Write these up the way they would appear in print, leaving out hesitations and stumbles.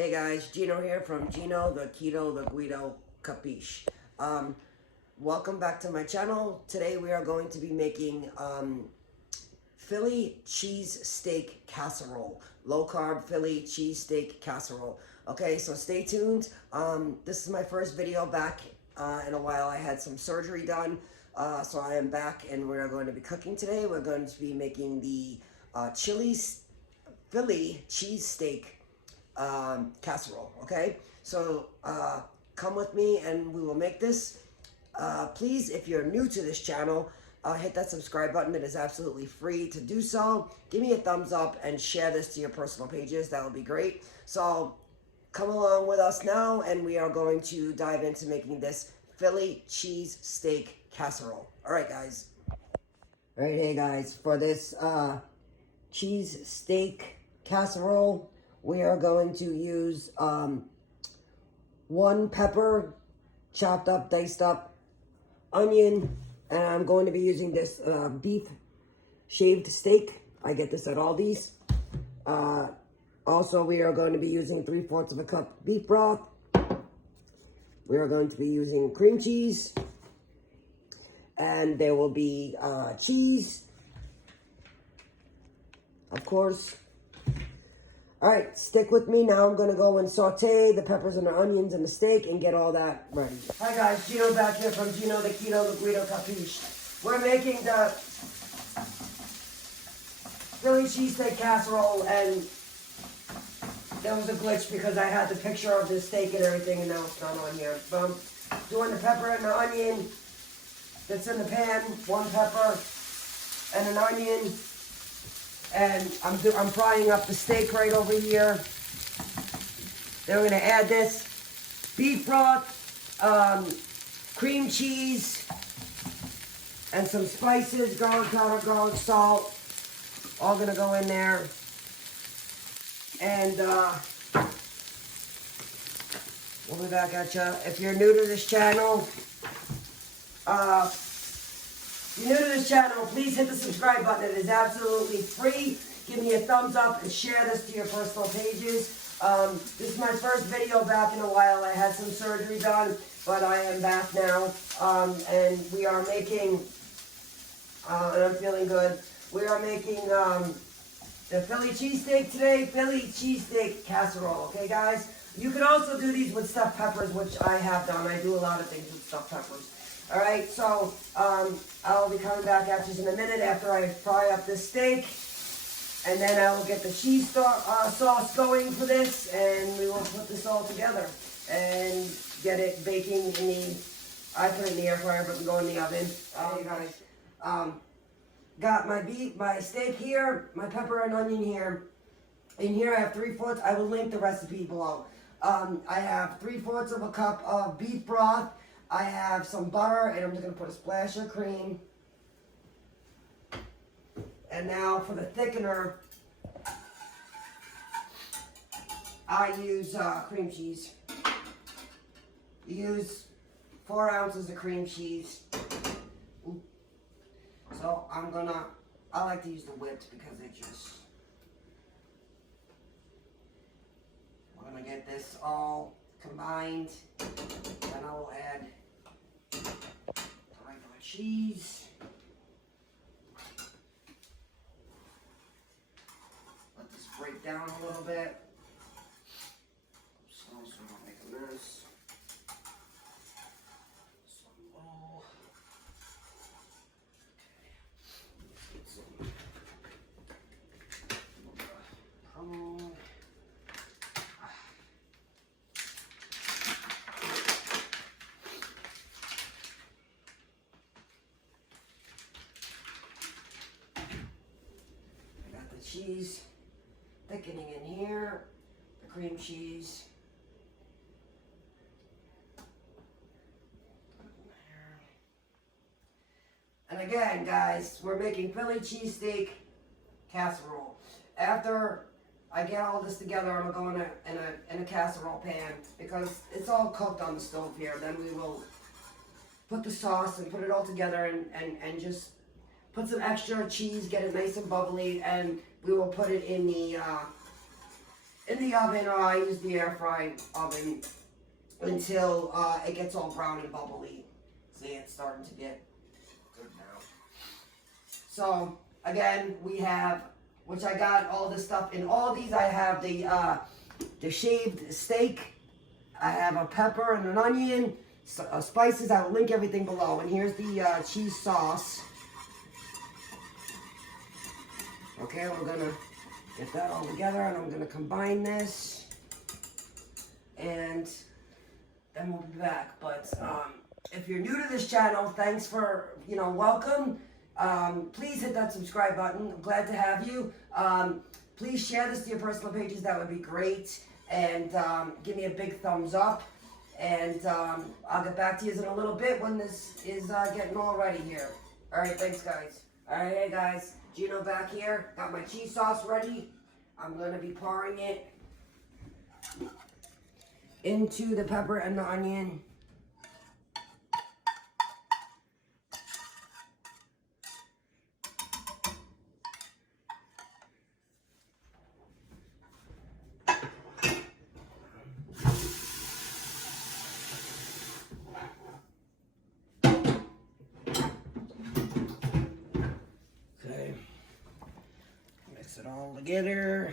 Hey guys, Gino here from Gino, the Keto, the Guido, Capiche. Welcome back to my channel. Today we are going to be making Philly cheese steak casserole. Low carb Philly cheese steak casserole. Okay, so stay tuned. This is my first video back in a while. I had some surgery done, so I am back and we are going to be cooking today. We're going to be making the Philly cheese steak casserole. Okay, so come with me and we will make this. Please, if you're new to this channel, hit that subscribe button. It is absolutely free to do so. Give me a thumbs up and share this to your personal pages. That would be great. So come along with us now and we are going to dive into making this Philly cheese steak casserole. All right, guys. All right, hey guys, for this cheese steak casserole, we are going to use 1 pepper, chopped up, diced up, onion, and I'm going to be using this beef shaved steak. I get this at Aldi's. Also, we are going to be using 3/4 of a cup beef broth. We are going to be using cream cheese, and there will be cheese, of course. All right, stick with me. Now I'm going to go and saute the peppers and the onions and the steak and get all that ready. Hi guys, Gino back here from Gino, the Keto, the Guido, Capiche. We're making the Philly cheesesteak casserole, and there was a glitch because I had the picture of the steak and everything, and now it's not on here. But I'm doing the pepper and the onion that's in the pan, 1 pepper and an onion. And I'm frying up the steak right over here. Then we're going to add this beef broth, cream cheese, and some spices, garlic powder, garlic salt, all going to go in there. And we'll be back at you. If you're new to this channel, please hit the subscribe button. It is absolutely free. Give me a thumbs up and share this to your personal pages. This is my first video back in a while. I had some surgery done, but I am back now. And we are making, and I'm feeling good, we are making the Philly cheesesteak today, Philly cheesesteak casserole, okay guys? You can also do these with stuffed peppers, which I have done. I do a lot of things with stuffed peppers. All right, so I'll be coming back at you in a minute after I fry up this steak, and then I will get the cheese sauce going for this, and we will put this all together and get it baking in the, I put it in the air fryer, but we go in the oven. Hey guys, got my steak here, my pepper and onion here. In here I have 3/4, I will link the recipe below. I have 3/4 of a cup of beef broth. I have some butter, and I'm just going to put a splash of cream. And now for the thickener, I use cream cheese. Use 4 ounces of cream cheese. So I like to use the whipped because it just, we're going to get this all combined. Then I will add regular cheese. Let this break down a little bit. So we don't make a mess. Some roll. Get some Provolone. Cheese thickening in here, the cream cheese. And again, guys, we're making Philly cheesesteak casserole. After I get all this together, I'm going to go in a casserole pan because it's all cooked on the stove here. Then we will put the sauce and put it all together and just put some extra cheese, get it nice and bubbly, and we will put it in the in the oven, or I use the air fry oven until it gets all brown and bubbly. See, it's starting to get good now. So again, we have, which I got all this stuff in all these. I have the shaved steak. I have a pepper and an onion, spices. I will link everything below. And here's the cheese sauce. Okay, we're gonna get that all together, and I'm gonna combine this, and then we'll be back. But if you're new to this channel, thanks for, welcome. Please hit that subscribe button. I'm glad to have you. Please share this to your personal pages. That would be great. And give me a big thumbs up. And I'll get back to you in a little bit when this is getting all ready here. All right, thanks, guys. All right, hey, guys. Gino back here. Got my cheese sauce ready. I'm going to be pouring it into the pepper and the onion. It all together,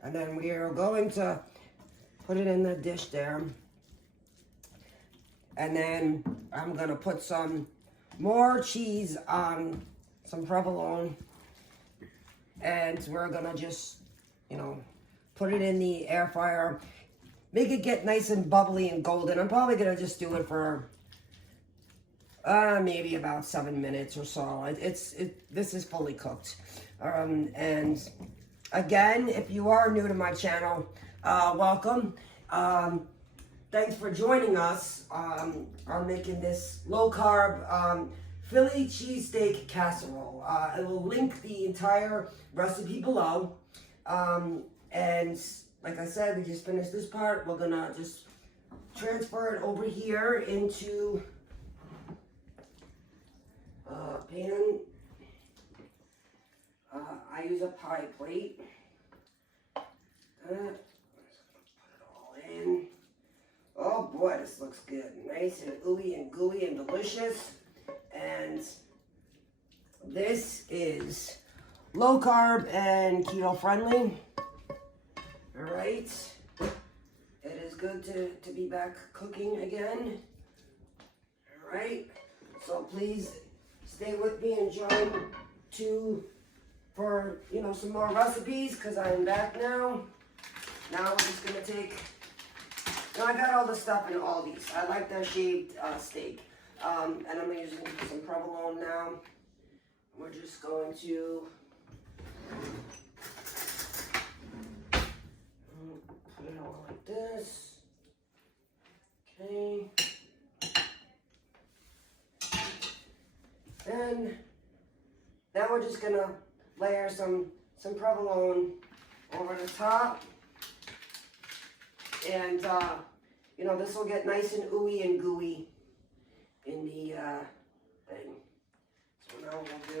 and then we are going to put it in the dish there, and then I'm gonna put some more cheese on some provolone, and we're gonna just put it in the air fryer, make it get nice and bubbly and golden. I'm probably gonna just do it for maybe about 7 minutes or so. This is fully cooked. And again, if you are new to my channel, welcome. Thanks for joining us on making this low carb Philly cheesesteak casserole. I will link the entire recipe below. And like I said, we just finished this part. We're gonna just transfer it over here into pan. I use a pie plate. Put it all in. Oh boy, this looks good. Nice and ooey and gooey and delicious. And this is low carb and keto friendly. All right. It is good to be back cooking again. All right. So please stay with me and join for some more recipes, because I am back now. Now we're just gonna take. Now I got all the stuff in all these. I like the shaved steak, and I'm gonna use some provolone now. We're just going to put it all like this. Okay. And now we're just gonna layer some provolone over the top, and this will get nice and ooey and gooey in the thing. So now we'll do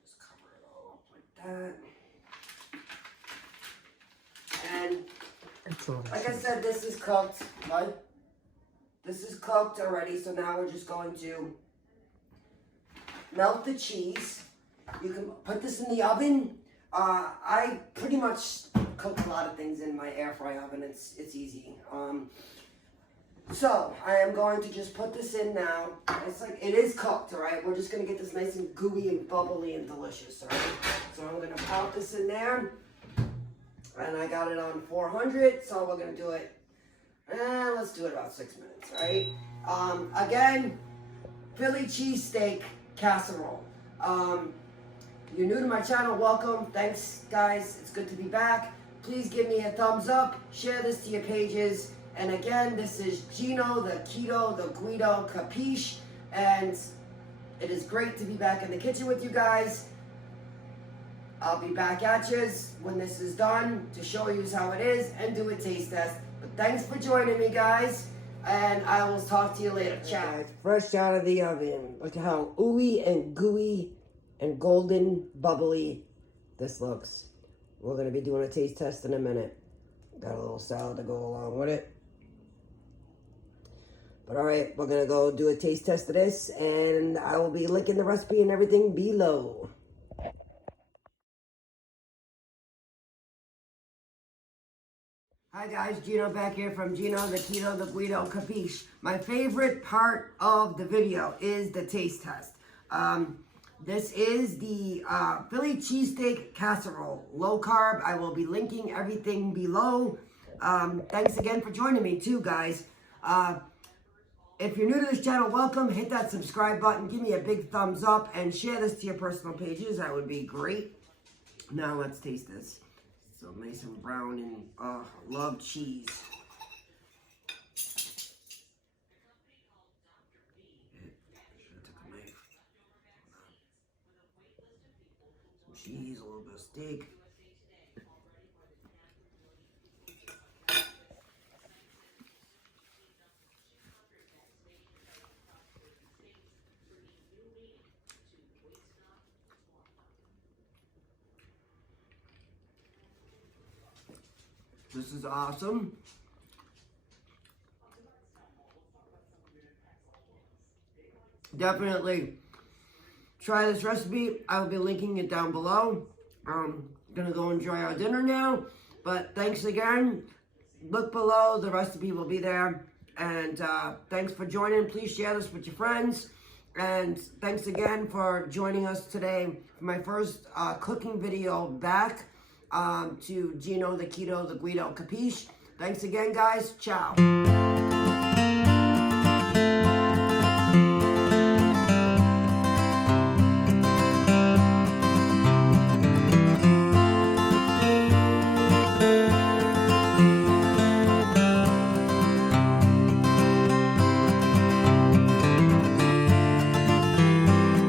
just cover it all up like that. And like I said, this is cooked, right? This is cooked already, so now we're just going to melt the cheese. You can put this in the oven. I pretty much cook a lot of things in my air fry oven. It's easy. So I am going to just put this in now. It is cooked, all right? We're just gonna get this nice and gooey and bubbly and delicious, all right? So I'm gonna pop this in there, and I got it on 400. So we're gonna do it. Let's do it about 6 minutes, all right? Again, Philly cheesesteak casserole. You're new to my channel, welcome. Thanks, guys. It's good to be back. Please give me a thumbs up. Share this to your pages. And again, this is Gino, the keto, the Guido, capiche. And it is great to be back in the kitchen with you guys. I'll be back at you when this is done to show you how it is and do a taste test. But thanks for joining me, guys. And I will talk to you later. Ciao. Fresh out of the oven. Look at how ooey and gooey and golden bubbly this looks. We're going to be doing a taste test in a minute. Got a little salad to go along with it. But all right, we're going to go do a taste test of this, and I will be linking the recipe and everything below. Hi guys, Gino back here from Gino, the Keto, the Guido, Capiche. My favorite part of the video is the taste test. This is the Philly cheesesteak casserole, low carb. I will be linking everything below. Thanks again for joining me too, guys. If you're new to this channel, welcome. Hit that subscribe button. Give me a big thumbs up and share this to your personal pages. That would be great. Now let's taste this. So nice and brown and love cheese. Some cheese, a little bit of steak. This is awesome. Definitely try this recipe. I will be linking it down below. Gonna go enjoy our dinner now. But thanks again. Look below. The recipe will be there. And thanks for joining. Please share this with your friends. And thanks again for joining us today for my first cooking video back. To Gino, the Keto, the Guido, Capiche. Thanks again, guys. Ciao.